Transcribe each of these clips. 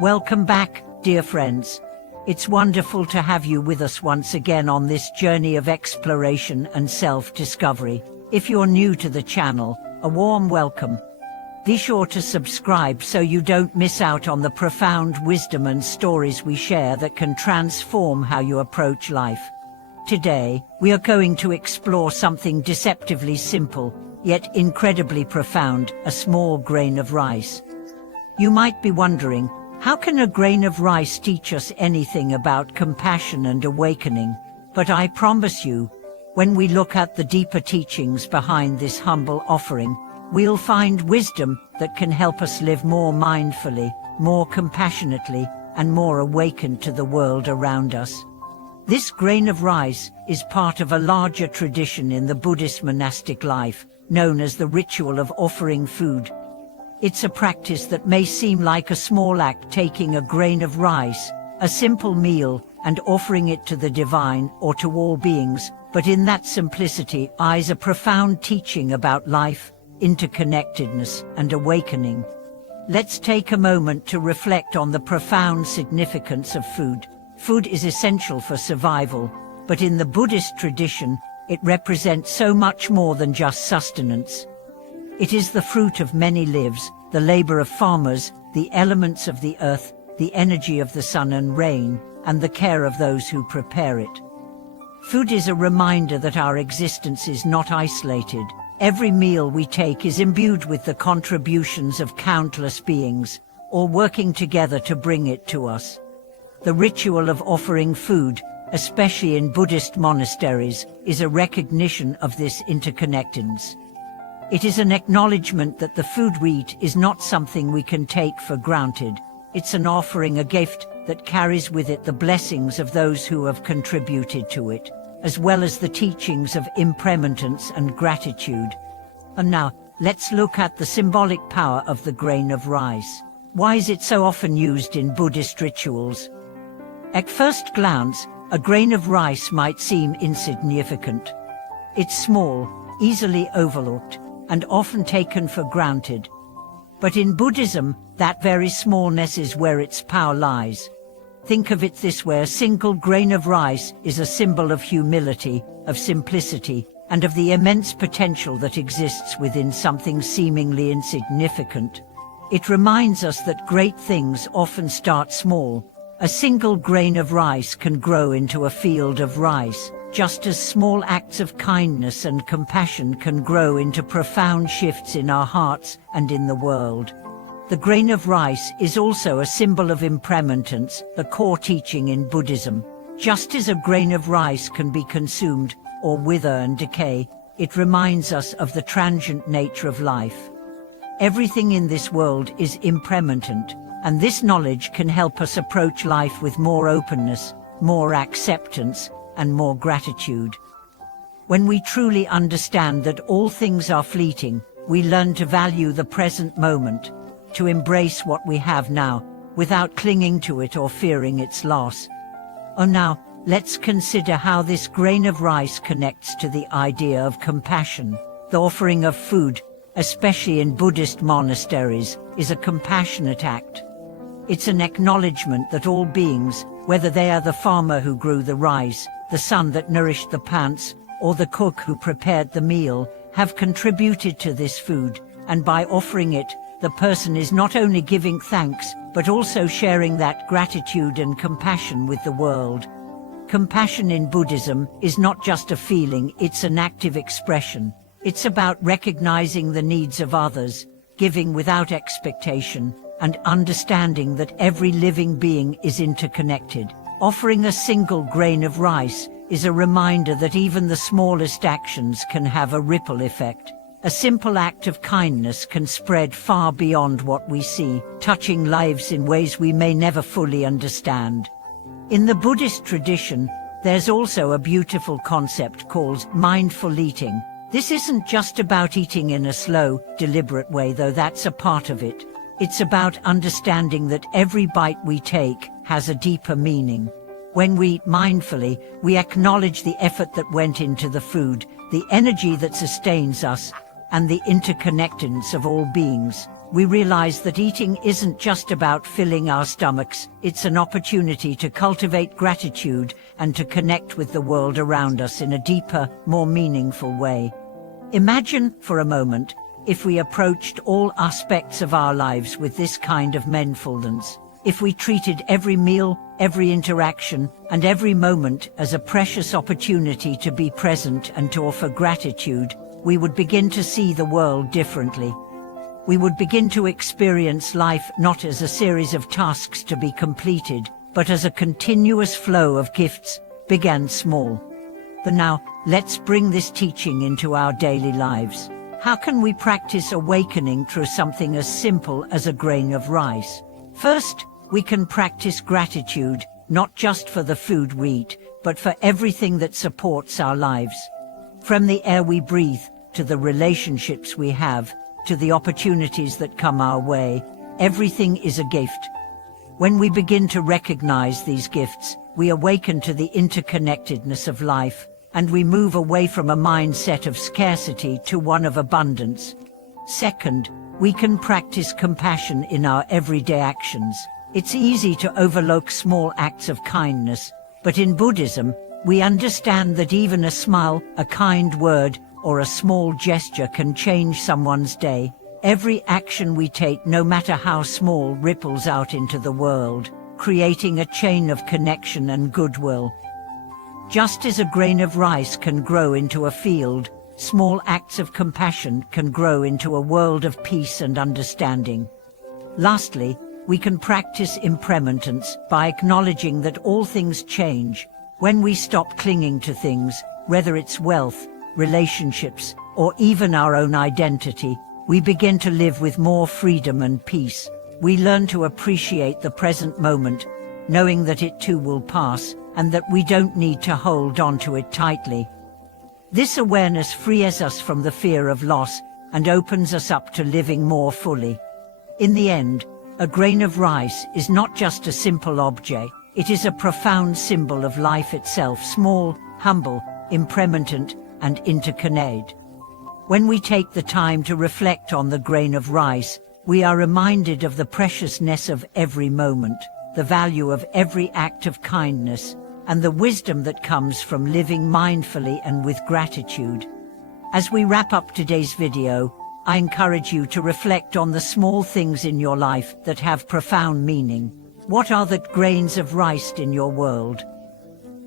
Welcome back, dear friends. It's wonderful to have you with us once again on this journey of exploration and self-discovery. If you're new to the channel, a warm welcome. Be sure to subscribe so you don't miss out on the profound wisdom and stories we share that can transform how you approach life. Today, we are going to explore something deceptively simple, yet incredibly profound: a small grain of rice. You might be wondering, how can a grain of rice teach us anything about compassion and awakening? But I promise you, when we look at the deeper teachings behind this humble offering, we'll find wisdom that can help us live more mindfully, more compassionately, and more awakened to the world around us. This grain of rice is part of a larger tradition in the Buddhist monastic life, known as the ritual of offering food. It's a practice that may seem like a small act, taking a grain of rice, a simple meal, and offering it to the divine or to all beings, but in that simplicity lies a profound teaching about life, interconnectedness, and awakening. Let's take a moment to reflect on the profound significance of food. Food is essential for survival, but in the Buddhist tradition, it represents so much more than just sustenance. It is the fruit of many lives, the labor of farmers, the elements of the earth, the energy of the sun and rain, and the care of those who prepare it. Food is a reminder that our existence is not isolated. Every meal we take is imbued with the contributions of countless beings, all working together to bring it to us. The ritual of offering food, especially in Buddhist monasteries, is a recognition of this interconnectedness. It is an acknowledgement that the food we eat is not something we can take for granted. It's an offering, a gift that carries with it the blessings of those who have contributed to it, as well as the teachings of impermanence and gratitude. And now, let's look at the symbolic power of the grain of rice. Why is it so often used in Buddhist rituals? At first glance, a grain of rice might seem insignificant. It's small, easily overlooked, and often taken for granted. But in Buddhism, that very smallness is where its power lies. Think of it this way: a single grain of rice is a symbol of humility, of simplicity, and of the immense potential that exists within something seemingly insignificant. It reminds us that great things often start small. A single grain of rice can grow into a field of rice, just as small acts of kindness and compassion can grow into profound shifts in our hearts and in the world. The grain of rice is also a symbol of impermanence, the core teaching in Buddhism. Just as a grain of rice can be consumed, or wither and decay, it reminds us of the transient nature of life. Everything in this world is impermanent, and this knowledge can help us approach life with more openness, more acceptance, and more gratitude. When we truly understand that all things are fleeting, we learn to value the present moment, to embrace what we have now, without clinging to it or fearing its loss. Now, let's consider how this grain of rice connects to the idea of compassion. The offering of food, especially in Buddhist monasteries, is a compassionate act. It's an acknowledgement that all beings, whether they are the farmer who grew the rice, the sun that nourished the plants, or the cook who prepared the meal, have contributed to this food, and by offering it, the person is not only giving thanks, but also sharing that gratitude and compassion with the world. Compassion in Buddhism is not just a feeling, it's an active expression. It's about recognizing the needs of others, giving without expectation, and understanding that every living being is interconnected. Offering a single grain of rice is a reminder that even the smallest actions can have a ripple effect. A simple act of kindness can spread far beyond what we see, touching lives in ways we may never fully understand. In the Buddhist tradition, there's also a beautiful concept called mindful eating. This isn't just about eating in a slow, deliberate way, though that's a part of it. It's about understanding that every bite we take has a deeper meaning. When we eat mindfully, we acknowledge the effort that went into the food, the energy that sustains us, and the interconnectedness of all beings. we realize that eating isn't just about filling our stomachs, it's an opportunity to cultivate gratitude and to connect with the world around us in a deeper, more meaningful way. Imagine, for a moment, if we approached all aspects of our lives with this kind of mindfulness. If we treated every meal, every interaction, and every moment as a precious opportunity to be present and to offer gratitude, we would begin to see the world differently. We would begin to experience life not as a series of tasks to be completed, but as a continuous flow of gifts, big and small. But now, let's bring this teaching into our daily lives. How can we practice awakening through something as simple as a grain of rice? First, we can practice gratitude, not just for the food we eat, but for everything that supports our lives. From the air we breathe, to the relationships we have, to the opportunities that come our way, everything is a gift. When we begin to recognize these gifts, we awaken to the interconnectedness of life, and we move away from a mindset of scarcity to one of abundance. Second, we can practice compassion in our everyday actions. It's easy to overlook small acts of kindness, but in Buddhism, we understand that even a smile, a kind word, or a small gesture can change someone's day. Every action we take, no matter how small, ripples out into the world, creating a chain of connection and goodwill. Just as a grain of rice can grow into a field, small acts of compassion can grow into a world of peace and understanding. Lastly, we can practice impermanence by acknowledging that all things change. When we stop clinging to things, whether it's wealth, relationships, or even our own identity, we begin to live with more freedom and peace. We learn to appreciate the present moment, knowing that it too will pass, and that we don't need to hold on to it tightly. This awareness frees us from the fear of loss and opens us up to living more fully. In the end, a grain of rice is not just a simple object, it is a profound symbol of life itself, small, humble, impermanent, and interconnected. When we take the time to reflect on the grain of rice, we are reminded of the preciousness of every moment, the value of every act of kindness, and the wisdom that comes from living mindfully and with gratitude. As we wrap up today's video, I encourage you to reflect on the small things in your life that have profound meaning. What are the grains of rice in your world?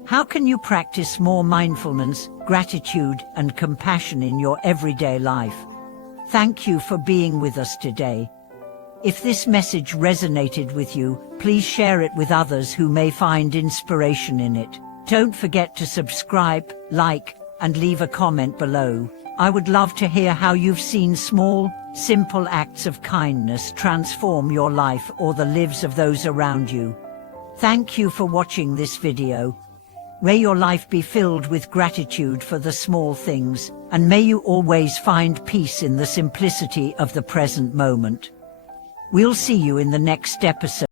How can you practice more mindfulness, gratitude, and compassion in your everyday life? Thank you for being with us today. If this message resonated with you, please share it with others who may find inspiration in it. Don't forget to subscribe, like, and leave a comment below. I would love to hear how you've seen small, simple acts of kindness transform your life or the lives of those around you. Thank you for watching this video. May your life be filled with gratitude for the small things, and may you always find peace in the simplicity of the present moment. We'll see you in the next episode.